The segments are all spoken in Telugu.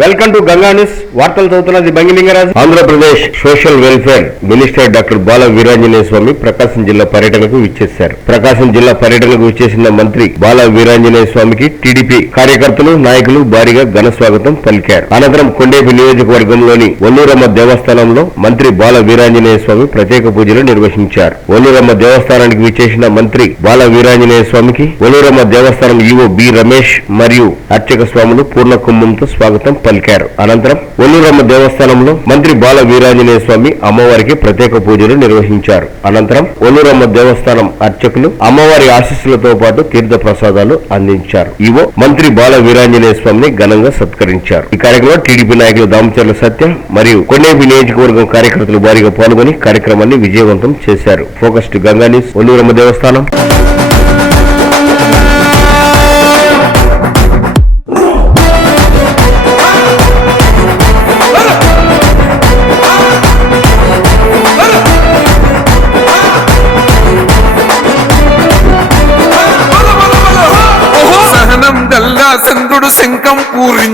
Welcome to Ganga news. వార్తలు చదువుతున్నది Bangilingaraju. Andhra Pradesh social welfare minister doctor Bala Veeranjaneya Swamy Prakasam జిల్లా పర్యటనకు విచ్చేశారు. ప్రకాశం జిల్లా పర్యటనకు విచ్చేసిన మంత్రి బాల వీరాంజనేయ స్వామికి టీడీపీ కార్యకర్తలు నాయకులు భారీగా ఘన స్వాగతం పలికారు. అనంతరం కొండేపి నియోజకవర్గంలోని ఒల్లూరమ్మ దేవస్థానంలో మంత్రి బాల వీరాంజనేయ స్వామి ప్రత్యేక పూజలు నిర్వహించారు. ఒల్లూరమ్మ దేవస్థానానికి విచ్చేసిన మంత్రి బాల వీరాంజనేయ స్వామికి ఒల్లూరమ్మ దేవస్థానం ఈవో బి రమేష్ మరియు అర్చక స్వాములు పూర్ణ కుంభంతో స్వాగతం పలికారు. అనంతరం ఒల్లూరమ్మ దేవస్థానంలో మంత్రి బాల వీరాంజనేయ స్వామి అమ్మవారికి ప్రత్యేక పూజలు నిర్వహించారు. అనంతరం ఒల్లూరమ్మ దేవస్థానం అర్చకులు అమ్మవారి ఆశీస్సులతో పాటు తీర్థ ప్రసాదాలు అందించారు. ఈవో మంత్రి బాల వీరాంజనేయ స్వామిని ఘనంగా సత్కరించారు. ఈ కార్యక్రమంలో టీడీపీ నాయకులు దామచర్ల సత్య మరియు కొండేపి నియోజకవర్గం కార్యకర్తలు భారీగా పాల్గొని కార్యక్రమాన్ని విజయవంతం చేశారు. ఫోకస్డ్ గంగా న్యూస్ ఒల్లూరమ్మ దేవస్థానం.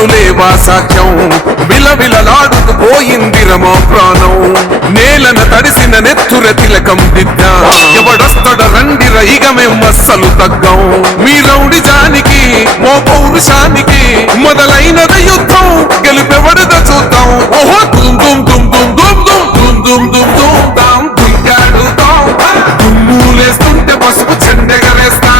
కత్తులు లేవా సాక్ష్యం విలవిలలాడుతూ పోయింది రమా ప్రాణం నేలన తడిసిన నెత్తుర తిలకం దిద్దా ఎవడొస్తడ రండి రైగమేం మేమస్సలు తగ్గం మీ రౌడి జానికి మో పౌరుషానికి మొదలైనద యుద్ధం గెలుపెవడద చూద్దాం ఓహో తుమ్ తుమ్ తుమ్ తుమ్ తుమ్ తుమ్ తుమ్ తుమ్ తుమ్ తుమ్ దాం దుంకాడు దాం దుమ్ములేస్తుంటే పసుపు చెండెగరేస్తాం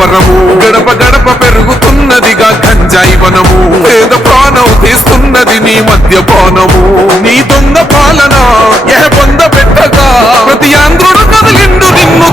పోలావరము గడప గడప పెరుగుతున్నదిగా గంజాయి వనము. పేద ప్రాణం తీస్తున్నది నీ మద్యపానము నీ దొంగ పాలన ఎహ పొంద పెట్టగా. ప్రతి ఆంధ్రుడు కదిలిండు నిన్ను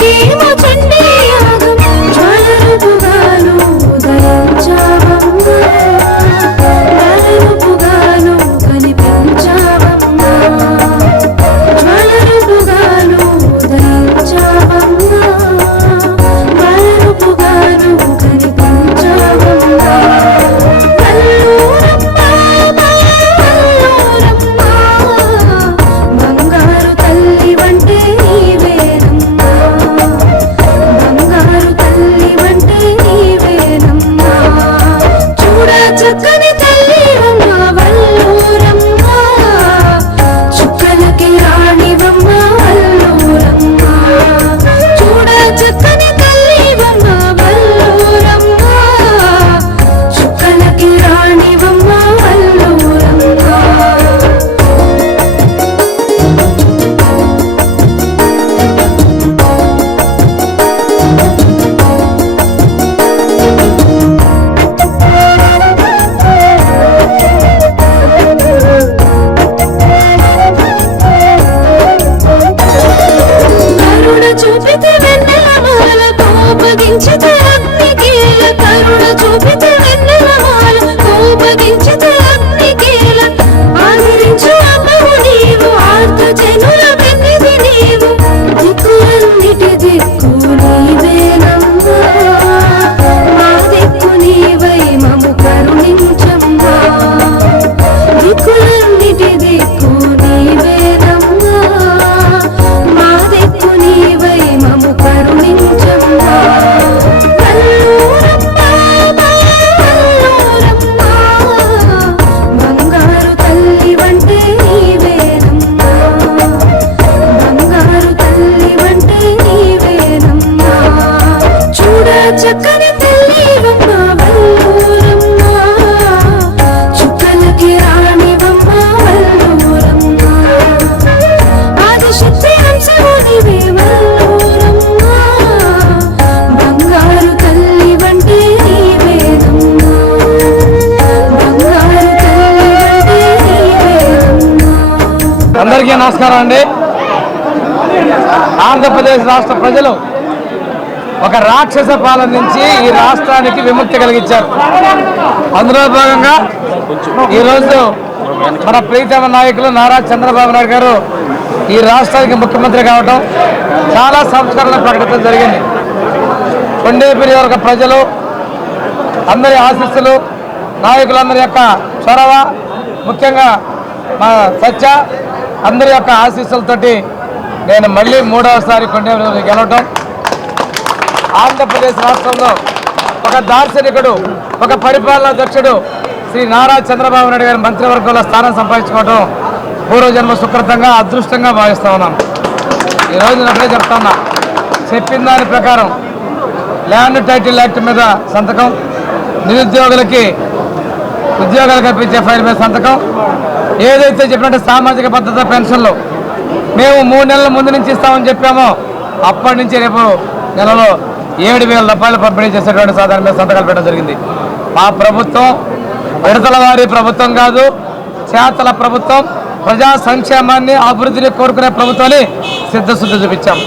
के నమస్కారం అండి. ఆంధ్రప్రదేశ్ రాష్ట్ర ప్రజలు ఒక రాక్షస పాలన నుంచి ఈ రాష్ట్రానికి విముక్తి కలిగించారు. అందులో భాగంగా ఈరోజు మన ప్రీతమ నాయకులు నారా చంద్రబాబు నాయుడు గారు ఈ రాష్ట్రానికి ముఖ్యమంత్రి కావడం చాలా సంస్కరణ ప్రకటించడం జరిగింది. కొండేపల్లి వర్గ ప్రజలు అందరి ఆశీస్సులు నాయకులందరి యొక్క చొరవ ముఖ్యంగా మా సత్య అందరి యొక్క ఆశీస్సులతోటి నేను మళ్ళీ మూడవసారి కొండేపల్లి గెలవటం. ఆంధ్రప్రదేశ్ రాష్ట్రంలో ఒక దార్శనికుడు ఒక పరిపాలనా దక్షుడు శ్రీ నారా చంద్రబాబు నాయుడు గారి మంత్రివర్గంలో స్థానం సంపాదించుకోవడం పూర్వజన్మ సుకృతంగా అదృష్టంగా భావిస్తా ఉన్నాను ఈరోజు నేను ఒకటే చెప్తా ఉన్నా. చెప్పిన దాని ప్రకారం ల్యాండ్ టైటిల్ యాక్ట్ మీద సంతకం నిరుద్యోగులకి ఉద్యోగాలు కల్పించే ఫైల్ మీద సంతకం ఏదైతే చెప్పినట్టు సామాజిక భద్రత పెన్షన్లు మేము మూడు నెలల ముందు నుంచి ఇస్తామని చెప్పామో అప్పటి నుంచి రేపు నెలలో ఏడు వేల రూపాయలు పంపిణీ చేసేటువంటి సాధారణ మీద సంతకాలు పెట్టడం జరిగింది. మా ప్రభుత్వం విడతల వారి ప్రభుత్వం కాదు చేతల ప్రభుత్వం ప్రజా సంక్షేమాన్ని అభివృద్ధిని కోరుకునే ప్రభుత్వాన్ని సిద్ధశుద్ధి చూపించాం.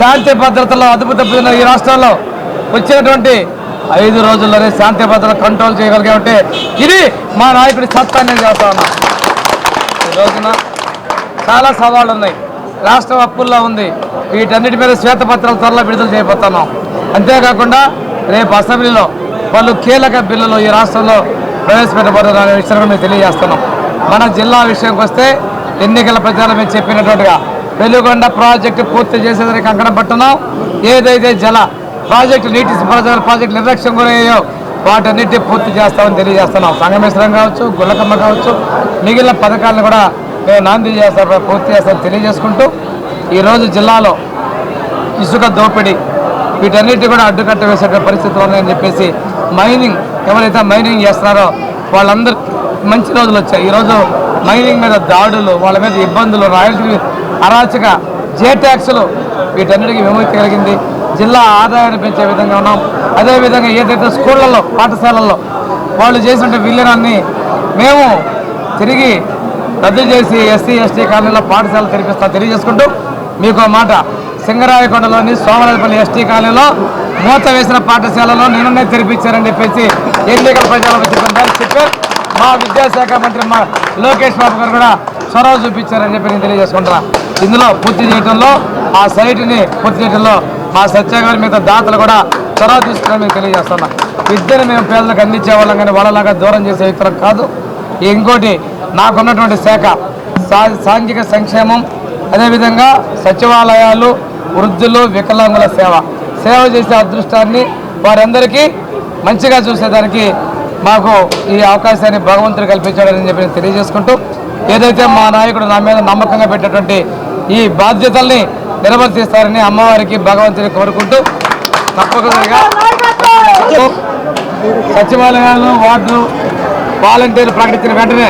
శాంతి భద్రతలో అదుపు తప్పిన ఈ రాష్ట్రంలో వచ్చినటువంటి ఐదు రోజుల్లోనే శాంతి భద్రతలు కంట్రోల్ చేయగలిగామంటే ఇది మా నాయకుడి సత్తా నేను చేస్తా రోజున చాలా సవాళ్ళు ఉన్నాయి రాష్ట్రం అప్పుల్లో ఉంది. వీటన్నిటి మీద శ్వేతపత్రాలు త్వరలో విడుదల చేయబోతున్నాం. అంతేకాకుండా రేపు అసెంబ్లీలో పలు కీలక బిల్లులు ఈ రాష్ట్రంలో ప్రవేశపెట్టబోతున్న విషయం మేము తెలియజేస్తున్నాం. మన జిల్లా విషయంకి వస్తే ఎన్నికల ప్రచారం మేము చెప్పినట్టుగా వెలుగొండ ప్రాజెక్టు పూర్తి చేసేదానికి కంకణం పట్టున్నాం. ఏదైతే జల ప్రాజెక్టు నీటి సరఫరా ప్రాజెక్టు నిర్లక్ష్యం గురయ్యాయో వాటన్నిటి పూర్తి చేస్తామని తెలియజేస్తున్నాం. సంగమేశ్వరం కావచ్చు గుళ్ళకమ్మ కావచ్చు మిగిలిన పథకాలను కూడా మేము నాంది చేస్తాం పూర్తి చేస్తామని తెలియజేసుకుంటూ ఈరోజు జిల్లాలో ఇసుక దోపిడీ వీటన్నిటి కూడా అడ్డుకట్ట వేసే పరిస్థితి ఉందని చెప్పేసి మైనింగ్ ఎవరైతే మైనింగ్ చేస్తున్నారో వాళ్ళందరూ మంచి రోజులు వచ్చాయి. ఈరోజు మైనింగ్ మీద దాడులు వాళ్ళ మీద ఇబ్బందులు రాయల్టీ అరాచక జే ట్యాక్సులు వీటన్నిటికీ విముక్తి కలిగింది. జిల్లా ఆదాయాన్ని పెంచే విధంగా ఉన్నాం. అదేవిధంగా ఏదైతే స్కూళ్ళల్లో పాఠశాలల్లో వాళ్ళు చేసిన విలీనాన్ని మేము తిరిగి రద్దు చేసి ఎస్సీ ఎస్టీ కాలనీలో పాఠశాల తెరిపిస్తా తెలియజేసుకుంటూ మీకు మాట సింగరాయకొండలోని సోమరాజపల్లి ఎస్టీ కాలనీలో మూత వేసిన పాఠశాలలో నిన్ననే తెరిపించారని చెప్పేసి ఎన్నికల ప్రజలకు చెప్పారు చెప్పారు. మా విద్యాశాఖ మంత్రి మా లోకేష్ బాబు గారు కూడా చొరవ చూపించారని చెప్పి నేను తెలియజేసుకుంటున్నా. ఇందులో పూర్తి చేయడంలో ఆ సైట్ని పూర్తి చేయడంలో మా సత్య గారి మీద దాతలు కూడా చొరవ తీసుకుని మేము తెలియజేస్తున్నా. విద్యను మేము పేదలకు అందించే వాళ్ళం కానీ వాళ్ళలాగా దూరం చేసే వ్యక్తులం కాదు. ఇంకోటి నాకున్నటువంటి శాఖ సా సాంఘిక సంక్షేమం అదేవిధంగా సచివాలయాలు వృద్ధులు వికలాంగుల సేవ. సేవ చేసే అదృష్టాన్ని వారందరికీ మంచిగా చూసేదానికి మాకు ఈ అవకాశాన్ని భగవంతుడు కల్పించాడని చెప్పి నేను తెలియజేసుకుంటూ ఏదైతే మా నాయకుడు నా మీద నమ్మకంగా పెట్టినటువంటి ఈ బాధ్యతల్ని నిర్వర్తిస్తారని అమ్మవారికి భగవంతుని కోరుకుంటూ తప్పకుండా. సచివాలయాలు వార్డులు వాలంటీర్లు ప్రకటించిన వెంటనే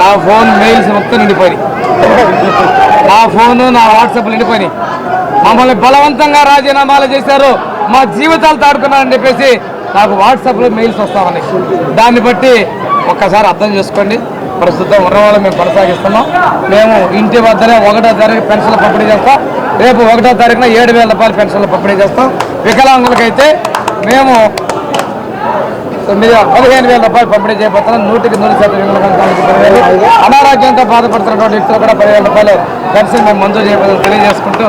నా ఫోన్ మెయిల్స్ మొత్తం నిండిపోయి నా ఫోను నా వాట్సాప్ నిండిపోయి మమ్మల్ని బలవంతంగా రాజీనామాలు చేశారు. మా జీవితాలు తాడుకున్నారని చెప్పేసి నాకు వాట్సాప్లో మెయిల్స్ వస్తామని దాన్ని బట్టి ఒక్కసారి అర్థం చేసుకోండి. ప్రస్తుతం ఉన్నవాళ్ళు మేము కొనసాగిస్తున్నాం. మేము ఇంటి వద్దనే ఒకటో తారీఖు పెన్షన్లు పంపిణీ చేస్తాం. రేపు ఒకటో తారీఖున ఏడు వేల రూపాయలు పెన్షన్లు పంపిణీ చేస్తాం. వికలాంగులకైతే మేము తొమ్మిది పదిహేను వేల రూపాయలు పంపిణీ చేయబోతున్నాం. నూటికి నూరు శాతం వికలాంగులకు అనారోగ్యంతో బాధపడుతున్నటువంటి వ్యక్తులు కూడా పదివేల రూపాయలు పెన్షన్ మేము మంజూరు చేయబోతున్నాం. తెలియజేసుకుంటూ